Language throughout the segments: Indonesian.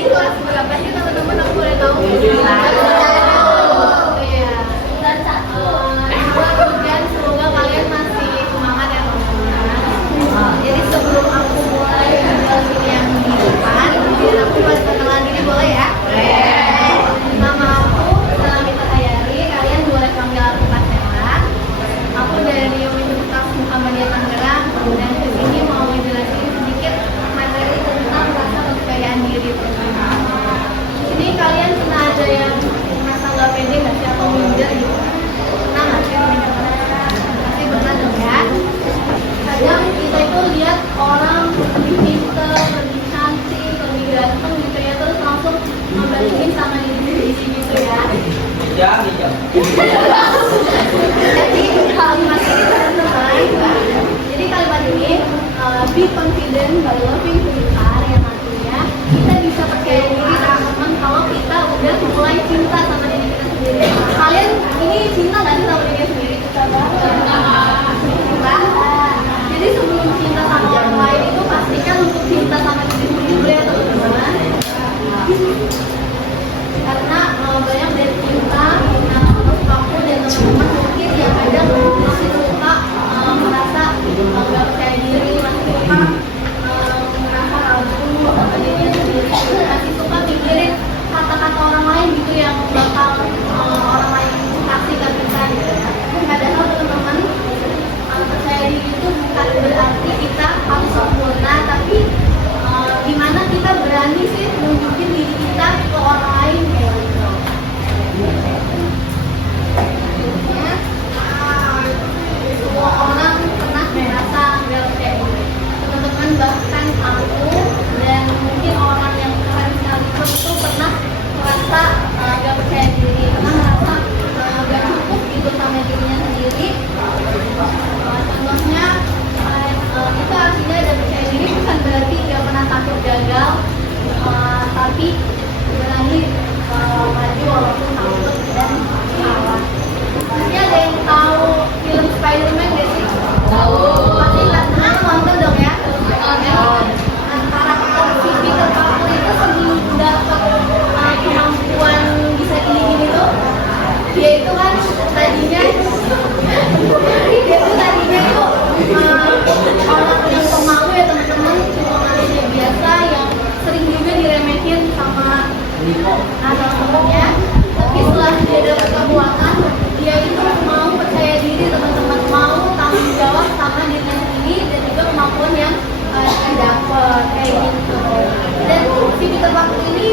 Kelas berapa sih teman-teman, aku boleh tahu? Dan semoga kalian masih semangat ya teman-teman. Jadi sebelum aku mulai menjelaskan yang di depan, aku buat perkenalan diri boleh ya? Nama aku Salamita Hayari, kalian boleh panggil aku Pasela. Aku dari Universitas Muhammadiyah Tangerang dan kesini mau menjelaskan sedikit materi tentang rasa kepercayaan diri. Ini kalian pernah ada yang merasa nggak pede nggak sih atau minder gitu? Pernah nggak sih? Pasti pernah dong ya. Kadang kita itu lihat orang lebih pinter, lebih cantik, lebih ganteng gitu ya, terus langsung ngebandingin sama diri sendiri gitu ya. Jam. Jadi kalimat ini teman-teman, jadi kalimat ini be confident by loving who you are, yang artinya kita bisa percaya diri teman-teman kalau kita udah mulai cinta sama diri kita sendiri. Kalian ini cinta nggak sih sama diri sendiri? Cinta. Jadi sebelum cinta sama orang lain itu pastikan untuk cinta sama diri sendiri dulu ya teman-teman. Karena banyak dari cinta, aku dan teman-teman mungkin yang kadang masih suka merasa nggak percaya diri, masih suka merasa ragu sama diri sendiri, masih suka mikirin kata-kata orang lain gitu yang bakal orang lain kasih ke kita gitu. Padahal teman-teman, percaya diri itu bukan berarti kita harus sempurna, tapi gimana kita berani sih nunjukin diri kita ke orang lain kayak gitu. Semua orang pernah merasa nggak percaya diri, teman-teman, bahkan aku dan mungkin orang yang keren sekalipun itu pernah merasa nggak percaya diri, pernah merasa nggak cukup gitu sama dirinya sendiri. Contohnya kita aslinya ada percaya diri bukan berarti nggak pernah takut gagal, tapi berani maju walaupun takut dan salah. Pasti ada yang tahu film Spider-Man nggak sih? Tahu. Pasti kan nonton dong ya. Karakter si Peter Parker itu sebelum dapat kemampuan bisa gini-gini tuh, dia itu kan tadinya itu orang yang pemalu ya teman-teman, cuma manusia biasa yang sering juga diremehin sama teman-temannya. Tapi setelah dia dapat kekuatan, dia itu mau percaya diri teman-teman, mau tanggung jawab sama dirinya sendiri dan juga kemampuan yang dia dapat kayak gitu. Dan si Peter Parker ini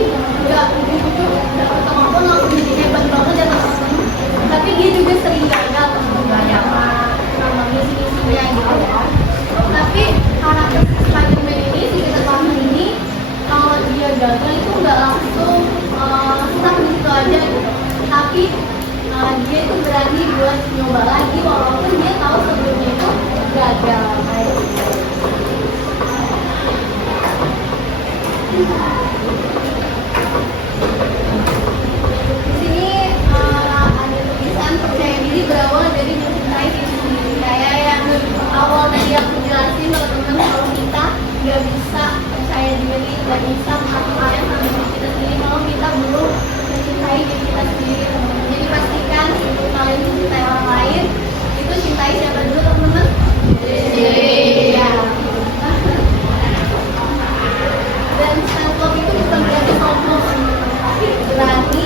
nggak ujuk-ujuk dapat kemampuan langsung jadi hebat banget ya teman-teman, tapi dia juga sering gagal teman-teman sama misi-misinya gitu ya. Tapi karakter Spider-Man ini, si Peter Parker ini, kalau dia gagal itu nggak langsung stuck di situ aja gitu, tapi dia itu berani buat nyoba lagi walaupun dia tahu sebelumnya itu gagal kayak gitu. Di sini ada tulisan percaya diri berawal dari mencintai diri sendiri. Kayak yang awal tadi aku jelasin teman-teman, kalau kita nggak bisa percaya diri, nggak bisa melakukan sama diri kita sendiri kalau kita belum mencintai diri kita sendiri, teman-teman. Jadi pastikan sebelum kalian mencintai orang lain, itu cintai siapa dulu teman-teman? Diri. Ya. Dan self love itu bukan berarti self love, tapi berani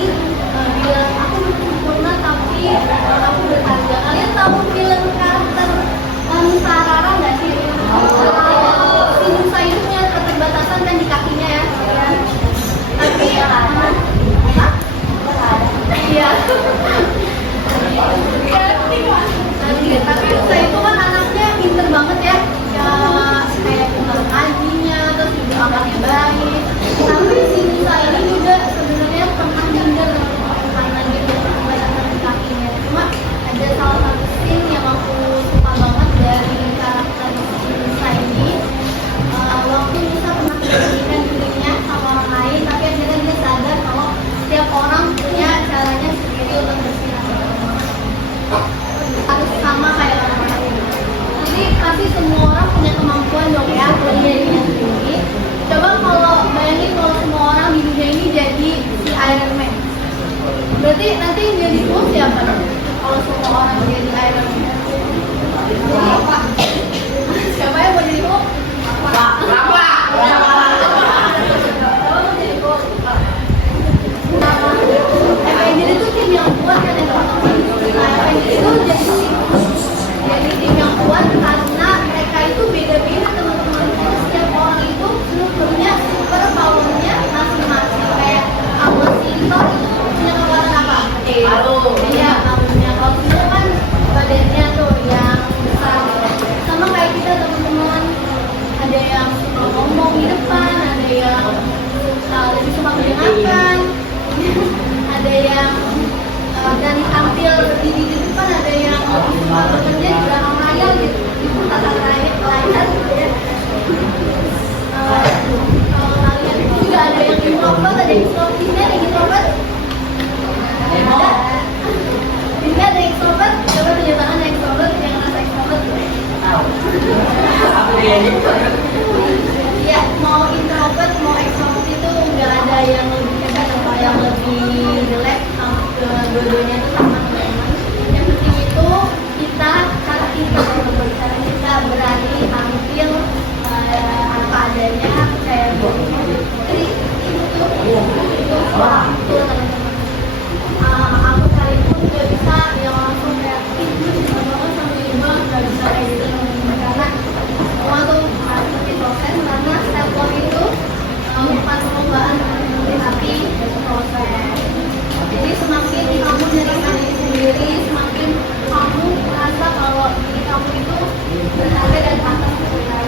bilang aku belum sempurna tapi aku berharga. Kalian tahu film karakter Nusa Rara nggak sih? Si Nusa itu punya keterbatasan kan di kakinya ya. Tapi iya. ada yang dan tampil di depan, ada yang lebih suka bekerja di belakang layar gitu, di belakang layar gitu ya. Kalau kalian juga ada yang introvert, ada yang extrovert, ada yang introvert, ada. Jika ada extrovert, coba tunjuk tangan yang extrovert, yang rasa extrovert. Ya, mau introvert, mau extrovert itu nggak ada yang lebih hebat atau yang lebih jelek, dua-duanya itu sama teman-teman. Yang penting itu cara kita berani tampil apa adanya, kayak jadi itu teman-teman. Aku sekalipun nggak bisa yang langsung kayak itu bisa banget sama ini banget, nggak bisa kayak gitu karena semua tuh harus seperti proses, karena self love itu bukan perlombaan tapi proses. Jadi semakin kamu menerima diri sendiri, semakin kamu merasa kalau diri kamu itu berharga dan pantas sesuai.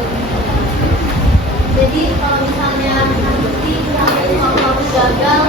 Jadi kalau misalnya nanti kamu gagal